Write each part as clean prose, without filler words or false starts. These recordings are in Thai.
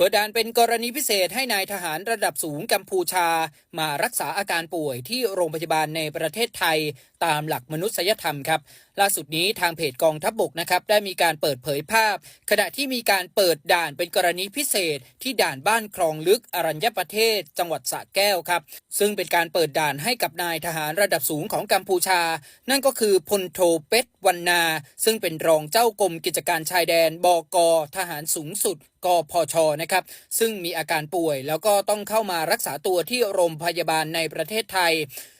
เปิดด่านเป็นกรณีพิเศษให้นายทหารระดับสูงกัมพูชามารักษาอาการป่วยที่โรงพยาบาลในประเทศไทยตามหลักมนุษยธรรมครับล่าสุดนี้ทางเพจกองทัพบกนะครับได้มีการเปิดเผยภาพขณะที่มีการเปิดด่านเป็นกรณีพิเศษที่ด่านบ้านคลองลึกอรัญญประเทศจังหวัดสระแก้วครับซึ่งเป็นการเปิดด่านให้กับนายทหารระดับสูงของกัมพูชานั่นก็คือพลโทเป็ดวรรณาซึ่งเป็นรองเจ้ากรมกิจการชายแดนบก.ทหารสูงสุดกพช.นะครับซึ่งมีอาการป่วยแล้วก็ต้องเข้ามารักษาตัวที่โรงพยาบาลในประเทศไทย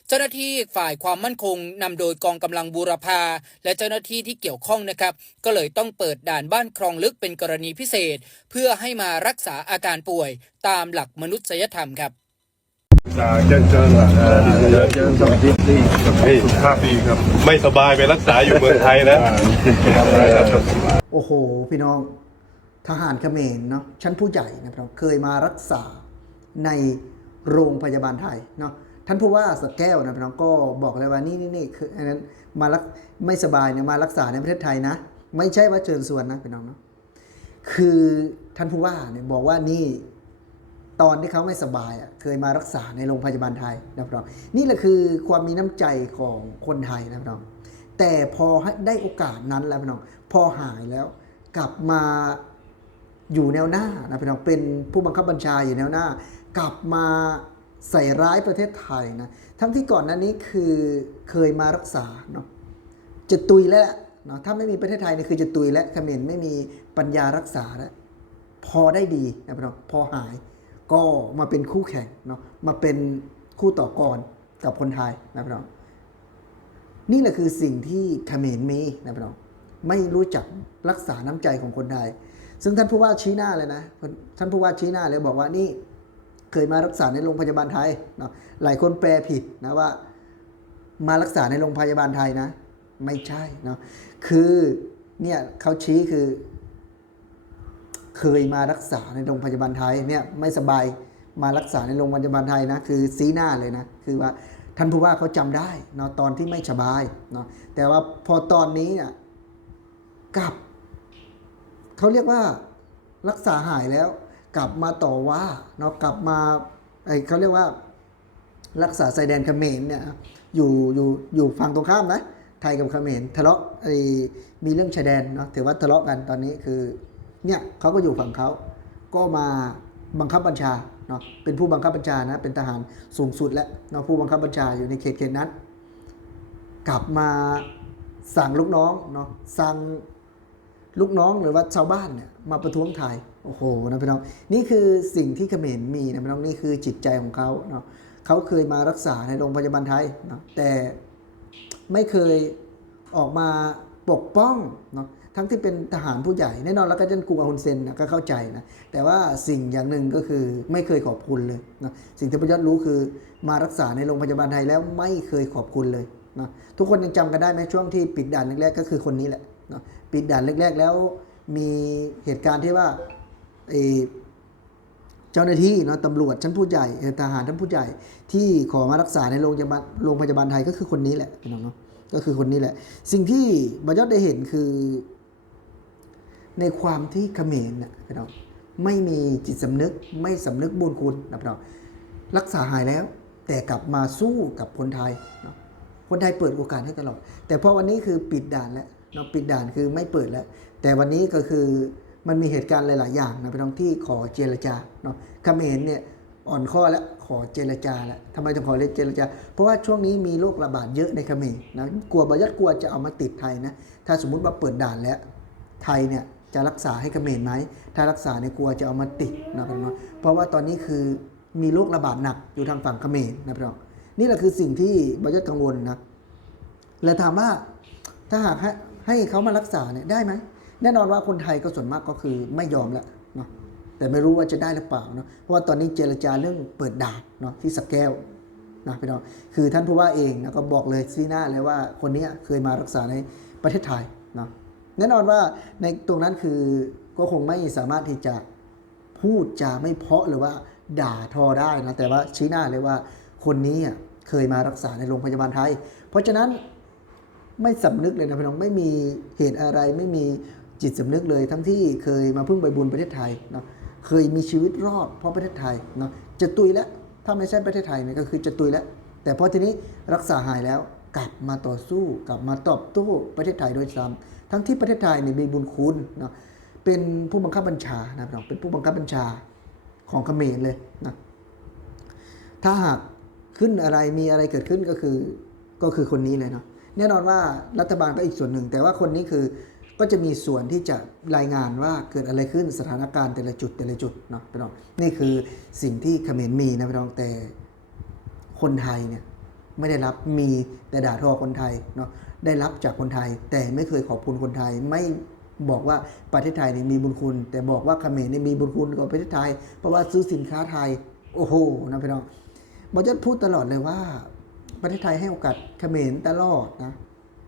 เจ้าหน้าที่ฝ่ายความมั่นคงนำโดยกองกำลังบูรพาและเจ้าหน้าที่ที่เกี่ยวข้องนะครับก็เลยต้องเปิดด่านบ้านคลองลึกเป็นกรณีพิเศษเพื่อให้มารักษาอาการป่วยตามหลักมนุษยธรรมครับเจอสวัสดีสุขภาพดีครับไม่สบายไปรักษาอยู่เมืองไทยนะโอ้โหพี่น้องทหารเขมรเนาะชั้นผู้ใหญ่นะครับเคยมารักษาในโรงพยาบาลไทยเนาะท่านผู้ว่าสระแก้วนะพี่น้องก็บอกเลยว่านี่คืออันนั้นมารักไม่สบายเนี่ยมารักษาในประเทศไทยนะไม่ใช่ว่าเชิญส่วนนะพี่น้องเนาะคือท่านผู้ว่าเนี่ยบอกว่านี่ตอนที่เขาไม่สบายเคยมารักษาในโรงพยาบาลไทยนะพี่น้องนี่แหละคือความมีน้ำใจของคนไทยนะพี่น้องแต่พอได้โอกาสนั้นแล้วพี่น้องพอหายแล้วกลับมาอยู่แนวหน้านะพี่น้องเป็นผู้บังคับบัญชาอยู่แนวหน้ากลับมาใส่ร้ายประเทศไทยนะทั้งที่ก่อนหน้านี้คือเคยมารักษาเนาะจะตุยแล้วเนาะถ้าไม่มีประเทศไทยนี่คือจะตุยและเขมรไม่มีปัญญารักษาแล้วพอได้ดีนะพี่น้องพอหายก็มาเป็นคู่แข่งเนาะมาเป็นคู่ต่อกรกับคนไทยนะพี่น้องนี่แหละคือสิ่งที่เขมรมีนะพี่น้องไม่รู้จักรักษาน้ำใจของคนไทยซึ่งท่านผู้ว่าชี้หน้าเลยนะท่านผู้ว่าชี้หน้าเลยบอกว่านี่เคยมารักษาในโรงพยาบาลไทยเนาะหลายคนแปลผิดนะว่ามารักษาในโรงพยาบาลไทยนะไม่ใช่เนาะคือเนี่ยเขาชี้คือเคยมารักษาในโรงพยาบาลไทยเนี่ยไม่สบายมารักษาในโรงพยาบาลไทยนะคือชี้หน้าเลยนะคือว่าท่านผู้ว่าเขาจำได้เนาะตอนที่ไม่สบายเนาะแต่ว่าพอตอนนี้เนี่ยกลับเขาเรียกว่ารักษาหายแล้วกลับมาต่อว่าเนาะกลับมาเขาเรียกว่ารักษาชายแดนเขมรเนี่ยอยู่ฝั่งตรงข้ามนะไทยกับเขมรทะเลาะมีเรื่องชายแดนเนาะถือว่าทะเลาะกันตอนนี้คือเนี่ยเขาก็อยู่ฝั่งเขาก็มาบังคับบัญชาเนาะเป็นผู้บังคับบัญชานะเป็นทหารสูงสุดแล้วเนาะผู้บังคับบัญชาอยู่ในเขตนั้นกลับมาสั่งลูกน้องเนาะสั่งลูกน้องหรือว่าชาวบ้านเนี่ยมาประท้วงไทยโอ้โหนะพี่น้องนี่คือสิ่งที่เขมรมีนะพี่น้องนี่คือจิตใจของเขาเนาะเขาเคยมารักษาในโรงพยาบาลไทยเนาะแต่ไม่เคยออกมาปกป้องเนาะทั้งที่เป็นทหารผู้ใหญ่แน่นอนแล้วก็ท่านกูอาฮุนเซนนะก็เข้าใจนะแต่ว่าสิ่งอย่างหนึ่งก็คือไม่เคยขอบคุณเลยนะสิ่งที่ประยุทธ์รู้คือมารักษาในโรงพยาบาลไทยแล้วไม่เคยขอบคุณเลยนะทุกคนยังจำกันได้ไหมช่วงที่ปิดด่านแรกๆก็คือคนนี้แหละนะปิดด่านแรกๆแล้วมีเหตุการณ์ที่ว่าเจ้าหน้าที่เนาะตำรวจชั้นผู้ใหญ่ทหารชั้นผู้ใหญ่ที่ขอมารักษาในโรงพยาบาลไทยก็คือคนนี้แหละพี่น้องเนาะก็คือคนนี้แหละสิ่งที่บรรยศได้เห็นคือในความที่เขมรนะพี่น้องไม่มีจิตสำนึกไม่สำนึกบุญคุณนะพี่น้องรักษาหายแล้วแต่กลับมาสู้กับคนไทยเนาะคนไทยเปิดโอกาสให้ตลอดแต่พอวันนี้คือปิดด่านแล้วเนาะปิดด่านคือไม่เปิดแล้วแต่วันนี้ก็คือมันมีเหตุการณ์หลายๆอย่างนะพี่น้องที่ขอเจรจาเนาะเขมรเนี่ยอ่อนข้อแล้วขอเจรจาแล้วทำไมถึงขอเจรจาเพราะว่าช่วงนี้มีโรคระบาดเยอะในเขมรนะกลัวบรรยัดกลัวจะเอามาติดไทยนะถ้าสมมุติว่าเปิดด่านแล้วไทยเนี่ยจะรักษาให้เขมรไหมถ้ารักษาเนี่ยกลัวจะเอามาติดนะพี่น้องเพราะว่าตอนนี้คือมีโรคระบาดหนักอยู่ทางฝั่งเขมรนะพี่น้องนี่แหละคือสิ่งที่บรรยัดกังวลนะแล้วถามว่าถ้าหากให้เขามารักษาเนี่ยได้ไหมแน่นอนว่าคนไทยก็ส่วนมากก็คือไม่ยอมแล้วเนาะแต่ไม่รู้ว่าจะได้หรือเปล่าเนาะเพราะว่าตอนนี้เจรจาเรื่องเปิดด่านเนาะที่สระแก้วนะพี่น้องคือท่านผู้ว่าเองนะก็บอกเลยซีหน้าเลยว่าคนนี้เคยมารักษาในประเทศไทยเนาะแน่นอนว่าในตรงนั้นคือก็คงไม่สามารถที่จะพูดจาไม่เพาะหรือว่าด่าทอได้นะแต่ว่าชี้หน้าเลยว่าคนนี้เคยมารักษาในโรงพยาบาลไทยเพราะฉะนั้นไม่สำนึกเลยนะพี่น้องไม่มีเหตุอะไรไม่มีจิตสำนึกเลยทั้งที่เคยมาพึ่งใบบุญประเทศไทยเนาะ เคยมีชีวิตรอดเพราะประเทศไทยเนาะจะตุยแล้วถ้าไม่ใช่ประเทศไทยเนี่ยก็คือจะตุยแล้วแต่พอทีนี้รักษาหายแล้วกลับมาต่อสู้กลับมาตอบโต้ประเทศไทยโดยซ้ำทั้งที่ประเทศไทยเนี่ยมีบุญคุณเนาะเป็นผู้บังคับบัญชานะครับเป็นผู้บังคับบัญชาของเขมรเลยนะถ้าหากขึ้นอะไรมีอะไรเกิดขึ้นก็คือคนนี้เลยเนาะแน่นอนว่ารัฐบาลก็อีกส่วนหนึ่งแต่ว่าคนนี้คือก็จะมีส่วนที่จะรายงานว่าเกิดอะไรขึ้นสถานการณ์แต่ละจุดเนาะพี่น้องนี่คือสิ่งที่เขมรมีนะพี่น้องแต่คนไทยเนี่ยไม่ได้รับมีแต่ด่าทอคนไทยเนาะได้รับจากคนไทยแต่ไม่เคยขอบคุณคนไทยไม่บอกว่าประเทศไทยนี่มีบุญคุณแต่บอกว่าเขมรนี่มีบุญคุณกับประเทศไทยเพราะว่าซื้อสินค้าไทยโอ้โหนะพี่น้องบอสพูดตลอดเลยว่าประเทศไทยให้โอกาสเขมรตลอดนะ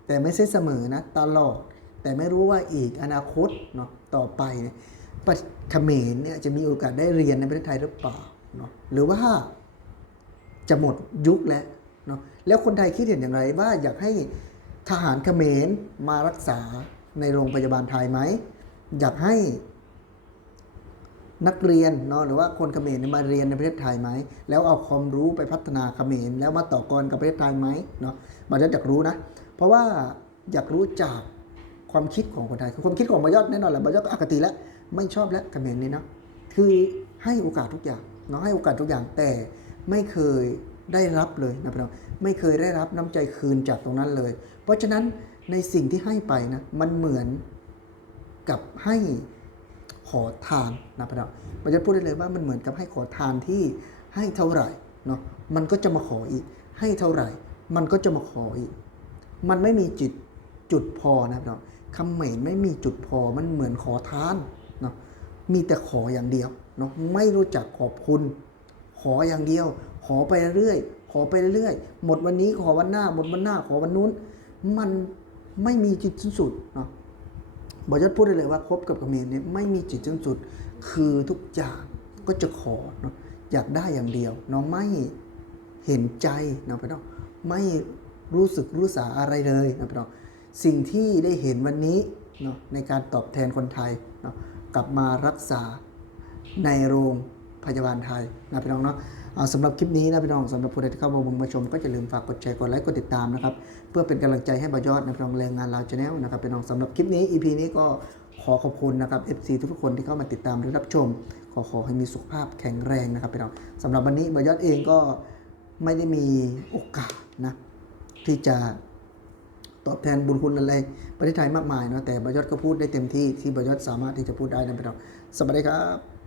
แต่ไม่ใช่เสมอนะตลอดแต่ไม่รู้ว่าอีกอนาคตเนาะต่อไปเนี่ยเขมรเนี่ยจะมีโอกาสได้เรียนในประเทศไทยหรือเปล่าเนาะหรือว่าจะหมดยุคแล้วเนาะแล้วคนไทยคิดเห็นอย่างไรว่าอยากให้ทหารเขมรมารักษาในโรงพยาบาลไทยไหมอยากให้นักเรียนเนาะหรือว่าคนเขมรมาเรียนในประเทศไทยไหมแล้วเอาความรู้ไปพัฒนาเขมรแล้วมาต่อกรกับประเทศไทยไหมเนาะบอยอดอยากรู้นะเพราะว่าอยากรู้จากความคิดของคนไทยคือความคิดของบอยอดแน่นอนแหละบอยอดก็อคติแล้วไม่ชอบแล้วเขมรนี่นะคือให้โอกาสทุกอย่างเนาะให้โอกาสทุกอย่างแต่ไม่เคยได้รับเลยนะพี่น้องไม่เคยได้รับน้ำใจคืนจากตรงนั้นเลยเพราะฉะนั้นในสิ่งที่ให้ไปนะมันเหมือนกับให้ขอทานนะพี่น้องมันจะพูดได้เลยว่ามันเหมือนกับให้ขอทานที่ให้เท่าไหร่เนาะมันก็จะมาขออีกให้เท่าไหร่มันก็จะมาขออีกมันไม่มีจุดพอนะพี่น้องเขมรไม่มีจุดพอมันเหมือนขอทานเนาะมีแต่ขออย่างเดียวเนาะไม่รู้จักขอบคุณขออย่างเดียวขอไปเรื่อยขอไปเรื่อยหมดวันนี้ขอวันหน้าหมดวันหน้าขอวันนู้นมันไม่มีจุดสิ้นสุดเนาะบอยอดพูดได้เลยว่าคบกับเขมรเนี่ยไม่มีจุดสิ้นสุดคือทุกอย่างก็จะขอเนาะอยากได้อย่างเดียวเนาะไม่เห็นใจนะพี่น้องไม่รู้สึกรู้สาอะไรเลยนะพี่น้องสิ่งที่ได้เห็นวันนี้เนาะในการตอบแทนคนไทยเนาะกลับมารักษาในโรงพยาบาลไทยนะพี่น้องเนาะสำหรับคลิปนี้นะพี่น้องสำหรับผู้ใดที่เข้ามาชมก็อย่าลืมฝากกดแชร์กดไลค์กดติดตามนะครับเพื่อเป็นกำลังใจให้บอยอดนะพี่น้องแรงงานเราชาแนลนะครับพี่น้องสำหรับคลิปนี้ EP นี้ก็ขอขอบคุณนะครับ FC ทุกคนที่เข้ามาติดตามและรับชมขอให้มีสุขภาพแข็งแรงนะครับพี่น้องสำหรับวันนี้บอยอดเองก็ไม่ได้มีโอกาสนะที่จะตอบแทนบุญคุณอะไรประเทศไทยมากมายนะแต่บอยอดก็พูดได้เต็มที่บอยอดสามารถที่จะพูดได้นะพี่น้องสวัสดีครับ